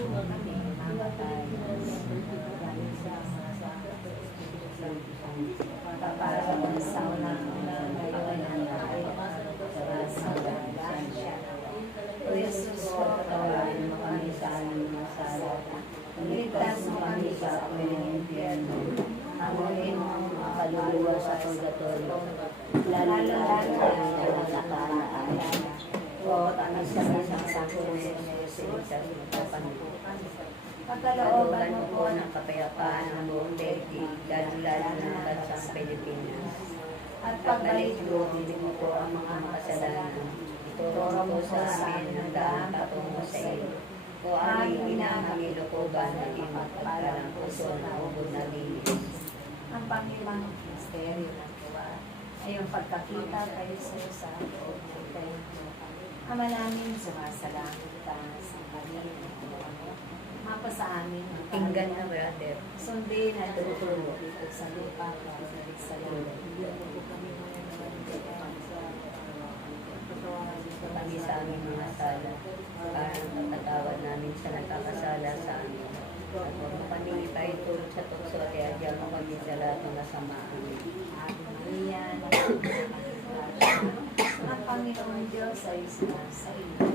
kuno kami mamatay. Paparang sa unang ngayon ay sa siya. O Jesus ko, tawarin mo kami sa aming mga sala. Ligtas mo kami sa aming impyerno. Hamunin mo ang mga kaluluwa sa purgatorio. Lalo-lalo na ang nakakaan. O kami sa isang sangkunin sa isiligtas mo sa panliputan. Pagkalooban mo po ng kapayapaan ng buong daigdig, lalo-lalo ng bansang Pilipinas. At pagbalik mo po ang mga makasalanan. Ituro mo sa amin ang daan patungo sa iyo. O aming pinangangilokoban ng iyong parang puso na ubod na linis. Ang panglimang misteryo ng tuwa ay ang pagkakita kayo sa loob ng templo. Ama namin, sumasalangit ka sa kanila ng tuwa mo. Mapa sa amin ang pinggan na brother. Sundin at tutulog dito sa lupa ka sa langit. Kami sa aming mga sala, parang patatawad namin sa nagkakasala sa amin. At huwag mo kami ipaitulog sa tukso at iadya mo kami sa lahat ng kasamaan. Ate Maria, ang Panginoon Diyos ay sa iyo.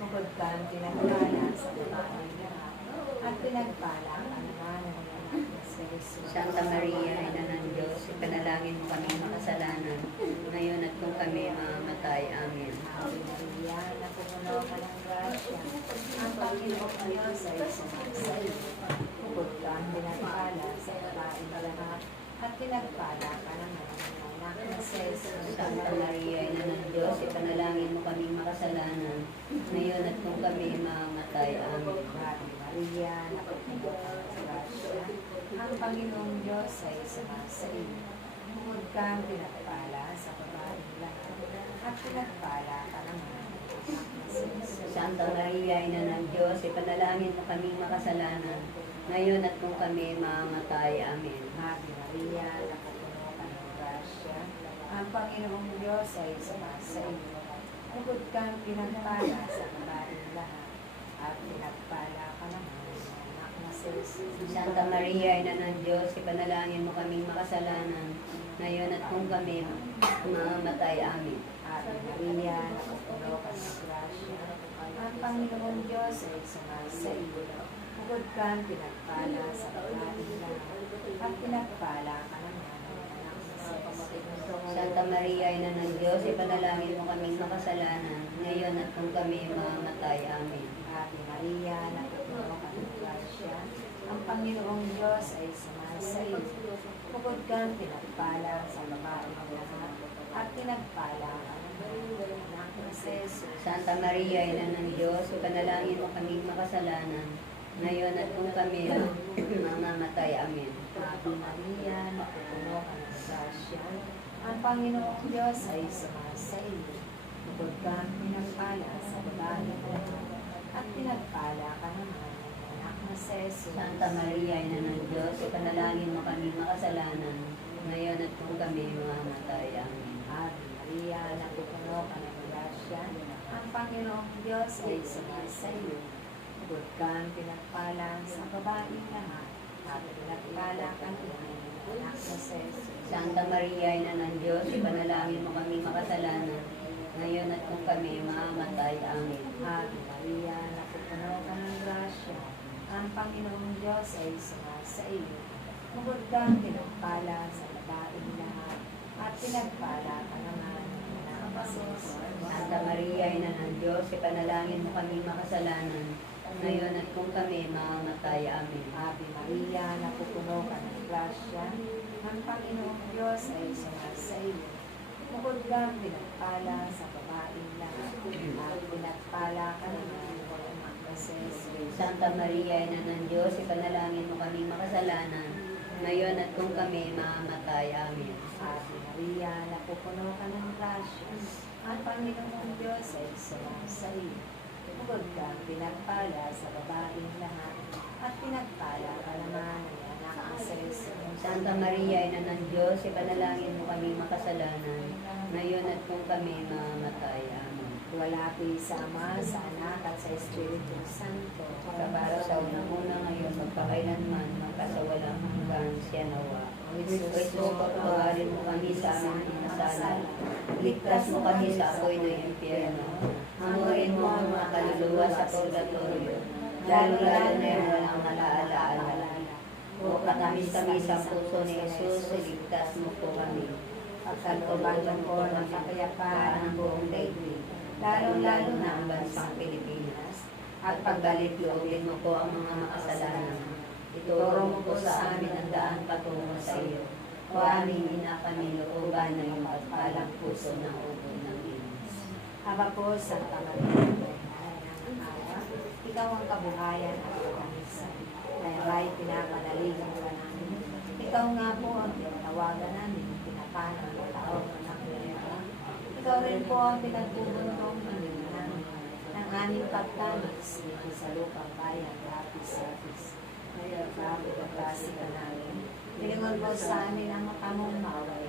Bukod ka ang pinagpala sa babae lahat, at pinagpala ka naman ng anak sa Jesus. Santa Maria, Ina ng Diyos, ipanalangin mo kami makasalanan, ngayon at kung kami mamamatay. Amen. Ave Maria, napupuno ka ng grasya, ang Panginoon Diyos ay sa iyo. Bukod ka ang pinagpala sa babae lahat, at pinagpala ka naman ng anak na sa Jesus. Santa Maria, Ina ng Diyos, ipanalangin mo kami makasalanan, ngayon at kung kami mamamatay. Amen. Ave Maria, napupuno ka ng grasya, ang Panginoong Diyos ay sa iyo. Bukod ka ang pinagpala sa babae lahat, at pinagpala ka naman ng anak na sa Jesus. Santa Maria, Ina ng Diyos, ipanalangin mo kami makasalanan, ngayon at kung kami mamamatay. Amen. Ave Maria, napupuno ka ng grasya, ang Panginoong Diyos ay sa iyo. Bukod ka ang pinagpala sa babae lahat, at pinagpala ka naman ng anak na sa Jesus. Santa Maria, Ina ng Diyos, ipanalangin mo kaming makasalanan, ngayon at kung kami mamamatay. Amen. Ave Maria, napupuno ka ng grasya, ang Panginoong Diyos ay sa iyo. Bukod ka ang pinagpala sa babae lahat, at pinagpala ka naman ng anak na sa Jesus. Santa Maria, Ina ng Diyos, ipanalangin mo kaming makasalanan, ngayon at kung kami mamamatay. Amen. Ave Maria, napupuno ka ng grasya, ang Panginoong Diyos ay sa iyo. Bukod ka ang pinagpala sa babae lahat, at pinagpala ka naman ng anak na sa Jesus. Santa Maria, Ina ng Diyos, ipanalangin mo kaming makasalanan, ngayon at kung kami mamamatay. Amen. Ave Maria, napupuno ka ng grasya, ang Panginoong Diyos ay sa iyo. Bukod ka ang pinagpala sa babae lahat, at pinagpala ka naman ng anak na sa Jesus. Santa Maria, Ina ng Diyos, ipanalangin mo kaming makasalanan, ngayon at kung kami mamamatay. Amen. Ave Maria, napupuno ka ng grasya, ang Panginoong Diyos ay sa iyo. Bukod ka ang pinagpala sa babae lahat, at pinagpala ka naman ng anak na sa Jesus. Santa Maria, Ina ng Diyos, ipanalangin mo kaming makasalanan, ngayon at kung kami mamamatay. Amen. Ave Maria, napupuno ka ng grasya, ang Panginoong Diyos ay sa iyo. Bukod ka ang pinagpala sa babae lahat, at pinagpala ka naman ng anak na sa Jesus. Santa Maria, Ina ng Diyos, ipanalangin mo kaming makasalanan, ngayon at kung kami mamamatay. Amen. Ave Maria, napupuno ka ng grasya, ang Panginoong Diyos ay sa iyo. Bukod ka ang pinagpala sa babae lahat, at pinagpala ka naman ng anak na sa Jesus. Santa Maria, Ina ng Diyos, ipanalangin mo kaming makasalanan, ngayon at kung kami mamamatay. Amen. Ave Maria, napupuno ka ng grasya, ang Panginoong Diyos ay sa iyo. Bukod ka ang pinagpala sa babaeng lahat, at pinagpala ka naman ng anak na sa Jesus. Santa Maria, Ina ng Diyos, ipanalangin mo kaming makasalanan, ngayon at kung kami mamamatay. Amen. Walati sa Ama, sa Anak, at sa Espiritu Santo. Kabara sa unang-una ngayon, magpakailanman, magkasawalang hanggan siya nawa. O Jesus, pagpawarin mo kami sa aming inasala. Ligtas mo kami sa apoy ng impyerno. Hangurin mo ang mga kaluluwa sa purgatorio. Lalo-lalo na yung walang alaala. O katamis-tamis ang puso ni Jesus, iligtas mo po kami. Pagkalooban ko ng kapayapaan ng buong daigdig, lalo-lalo na ang bansang Pilipinas, At paggalit loobin mo po ang mga makasalanan. Ituro mo po sa amin ang daan patungo sa iyo. O aming ina kami looban ng iyong pagpalang puso ng ubo ng Diyos. Aba po, Santa Maria, ng awa, ikaw ang kabuhayan at kanisan. Kaya ba'y pinapanaligan ka namin. Ikaw nga po ang tinatawagan namin, pinapanaw ng tao ng Pilipinas. Ikaw rin po ang pinagbubuntong namin ng aming pagtanis dito sa lupang bayan, lapis-lapis. Ngayon, kapit-kasi ka namin. Pilingon mo sa amin ang makamong maway.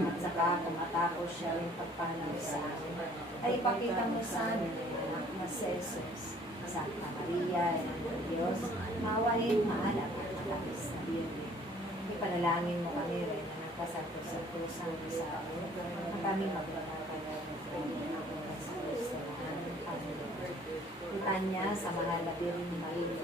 At saka kung matapos siya rin pagpanaw sa amin, ay ipakita mo sa amin ang anak na si Jesus. Santa Maria, Ina ng Diyos, mawain, maalam at matapis na Birhen. Ipanalangin mo kami rin na nagkasantos-santosan sa amin, at kami magpapakalaw ng Panginoon sa Kristo na aming Panginoon. Utan niya sa mahal na Birhen Maria.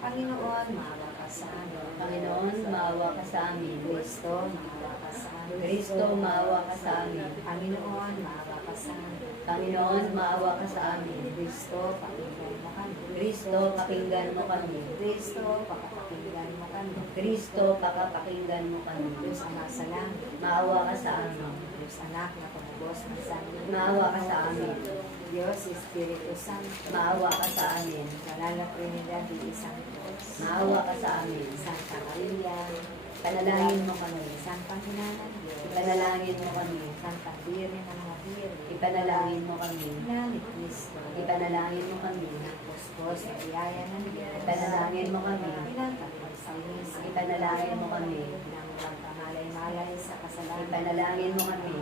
Panginoon, maawa ka sa amin. Panginoon, maawa ka sa amin. Kristo, maawa ka sa amin. Kristo, maawa ka sa amin. Panginoon, maawa ka sa amin. Panginoon, maawa ka sa amin. Kristo, pakinggan mo kami. Kristo, pakinggan mo kami. Kristo, pakapakinggan mo kami. Kristo, pakapakinggan mo kami. Diyos Ama sa langit, Maawa ka sa amin. Diyos Anak na tumubos ng sangre. Maawa ka sa amin. Diyos Espiritu Santo, Maawa ka sa amin. Banal na Trinidad, iisang Diyos. Maawa ka sa amin. Santa Maria, Panalangin mo kami. Santa Ina ng Diyos. Ipanalangin mo kami. Santa Birhen ng mga Birhen. Ipanalangin mo kami. Ina ni Cristo. Ipanalangin mo kami. Puspos sa biyaya ng Diyos. Ipanalangin mo kami. Ilang kapagsalis. Ipanalangin mo kami. Ilang walang kamalay-malay sa kasalanan. Ipanalangin mo kami.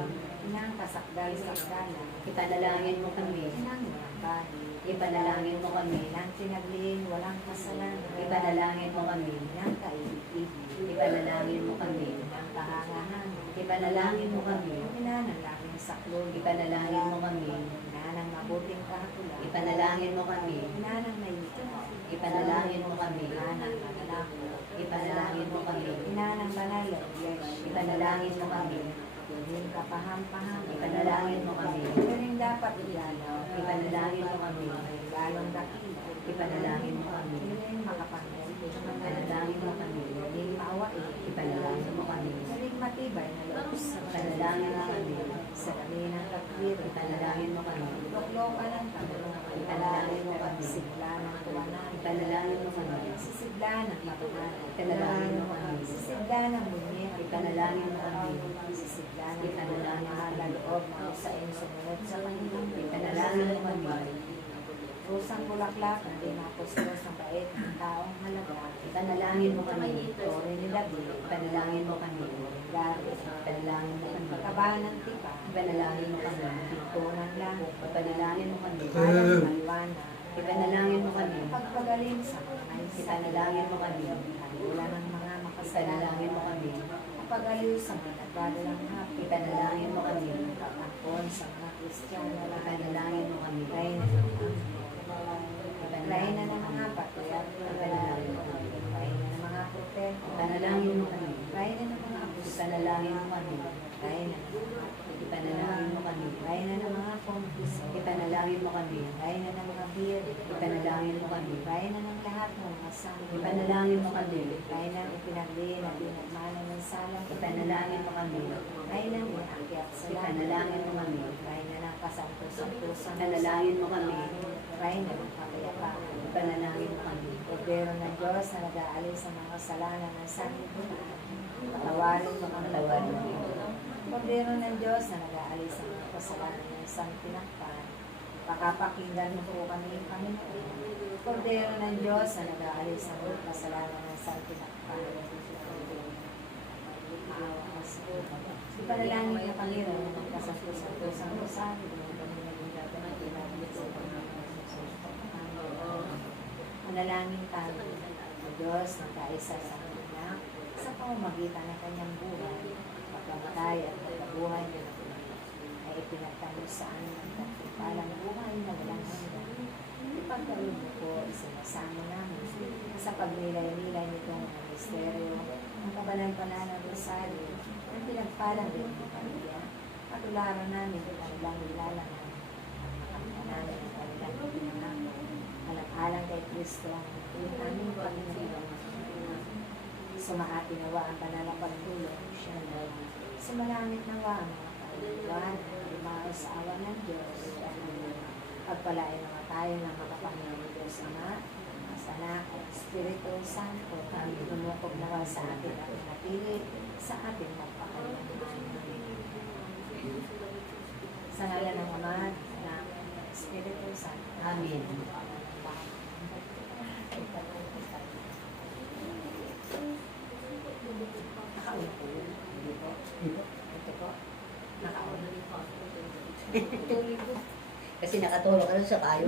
Ilang kasakdal-sakdalan. Ipanalangin mo kami. Ilang walang bahi. Ipanalangin mo kami. Ilang tinagliin, walang kasalanan. Ipanalangin mo kami. Ilang kaibig-ibig. Ipanalangin mo kami. Ilang kahangahan. Ipanalangin mo kami. Ina ng laking saklog. Ipanalangin mo kami. Ina ng mabuting kahakulan. Ipanalangin mo kami. Ina ng naiitan. Ipanalangin mo kami. Ina ng manalangin. Ipanalangin mo kami. Ina ng banal na Iglesia. Ipanalangin mo kami. Hindi kapaham-paham. Ipanalangin mo kami. Rin dapat igalaw. Ipanalangin mo kami. Lalong dakila. Ipanalangin mo kami. Rin makapangyarihan. Ipanalangin mo kami. Hindi maawain. Ipanalangin mo kami. Rin matibay na loob sa Ipanalangin mo kami. sa dami ng kapwir. Ipanalangin mo kami. Loklokan ng tanong. Ipanalangin mo kami. Sigla ng tuwanan. Ipanalangin mo kami. Sisigla ng matunanan. Ipanalangin mo kami. Sisigla ng bunyek. Ipanalangin mo kami. Sisigla ng Ipanalangin mo mahal na kami. loob na usain sumunod sa Panginoon. Ipanalangin mo kami. Pusang bulaklak, hindi mapustos ang bait ng taong halaga. Ipanalangin mo kami. Tore ni David, Ipanalangin mo kami. Gari, Ipanalangin mo kami. pagkabahan ng tipa, Ipanalangin mo kami. ito ng langit, Ipanalangin mo kami. walang maliwana, Ipanalangin mo kami. pagpagaling sa kamay sa Ipanalangin mo kami. wala ng mga makasalanan, Ipanalangin mo kami. pagaliw sa mga nagbabalang hapit, Ipanalangin mo kami. pagkakon sa mga Kristiyano, Ipanalangin mo kami. Lain na ng lain na ng mga patriark, Ipanalangin mo kami. lain na ng mga propeta, Ipanalangin mo kami. lain na ng mga apostol, Ipanalangin mo kami. lain na ng mga Ipanalangin mo kami. lain na ng mga kompis, Ipanalangin mo kami. lain na ng mga bir, Ipanalangin mo kami. lain na ng lahat ng mga santo, Ipanalangin mo kami. lain na ng ipinagdiin at pinagmana ng salang, Ipanalangin mo kami. lain na ng inakyat sa langit, Ipanalangin mo kami. lain na ng kasanto-santosan, Ipanalangin mo kami. lain na ng kapayapaan. Ipanalangin mo kami. Kordero ng Diyos na nag-aalis sa mga kasalanan ng sanlibutan, patawarin mo kami. Patawarin mo. Kordero ng Diyos na nag-aalis sa mga kasalanan ng santinakpan, pakapakinggan mo po kami, Panginoon. Kordero ng Diyos na nag-aalis sa mga kasalanan ng santinakpan, maawa ka sa amin. Ipanalangin niya, Panginoon, ng kasantos-santosang rosaryo, ng kami naging Manalangin tayo. O Diyos, na kaisa sa anak, sa pamamagitan ng kanyang buhay, pagkamatay at pagkabuhay na ay ipinagtanggol sa amin ang pagpapalang buhay na walang hanggan. Ipagkaroon mo po, sinasama namin sa pagnilay-nilay nitong misteryo, ang kabalan-balan ng Rosario, ang pinagpalang rin ng Pamilya, patularan namin ang kanilang nilalangan, ang makapanalan ng kanilang pinangalan, alang-alang kay Kristo ang aming Panginoon. Sumaapi nawa ang banal na pagtulong siya na sumalangit nawa ang mga kaluluwan at lumao sa awa ng Diyos. Pagpalain naman tayo ng makapangyayang Diyos Ama, sa Anak at Espiritu Santo, kami lumukob nawa sa atin at napili sa ating magpakailanman. Sa ngalan ng Ama, Anak at Espiritu Santo. Amen. Nakauna po yun. Hindi po. Ito po. Nakauna. Kasi nakatulog ka sa kayo.